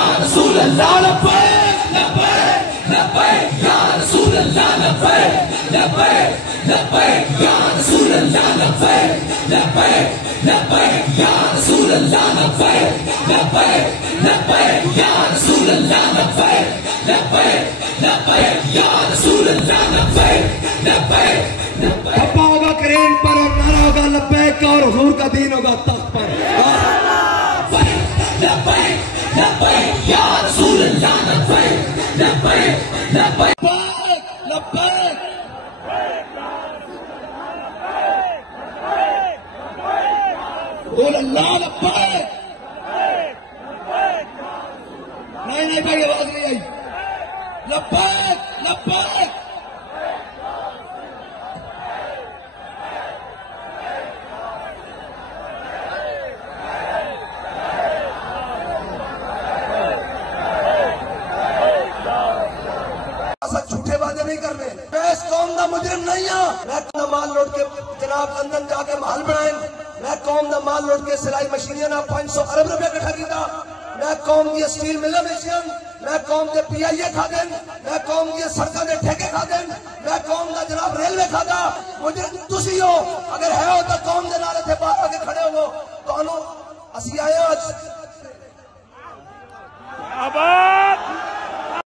या रसूल अल्लाह लब्बैक लब्बैक लब्बैक या रसूल अल्लाह लब्बैक लब्बैक लब्बैक या रसूल अल्लाह लब्बैक लब्बैक लब्बैक या रसूल अल्लाह लब्बैक लब्बैक लब्बैक या रसूल अल्लाह लब्बैक लब्बैक लब्बैक या रसूल अल्लाह लब्बैक लब्बैक लब्बैक। होगा करीम पर और नारा होगा लब्बैक का और हुजूर का दीन होगा तख्त पर। लब्बैक लब्बैक या रसूल अल्लाह लब्बैक लब्बैक लब्बैक लब्बैक बोल अल्लाह लब्बैक। नहीं भाई आवाज नहीं आई। लब्बैक लब्बैक झूठे वादे नहीं करने। मैं इस कौम का मुजरिम नहीं हाँ। मैं माल लौट के जनाब लंदन जाके महल बनाए। मैं कौम का माल लौट के सिलाई मशीनिया 500 अरब रुपया इकट्ठा किया। मैं कौम की स्टील मिलर मशीन, मैं कौम के PIA खा दें, मैं कौम की सड़कों के ठेके खा दें, मैं कौम का जनाब रेलवे खाता। मुजरिम तुसी हो। अगर है हो तो कौम के नारे थे बात करके खड़े हो। तो असी आए आज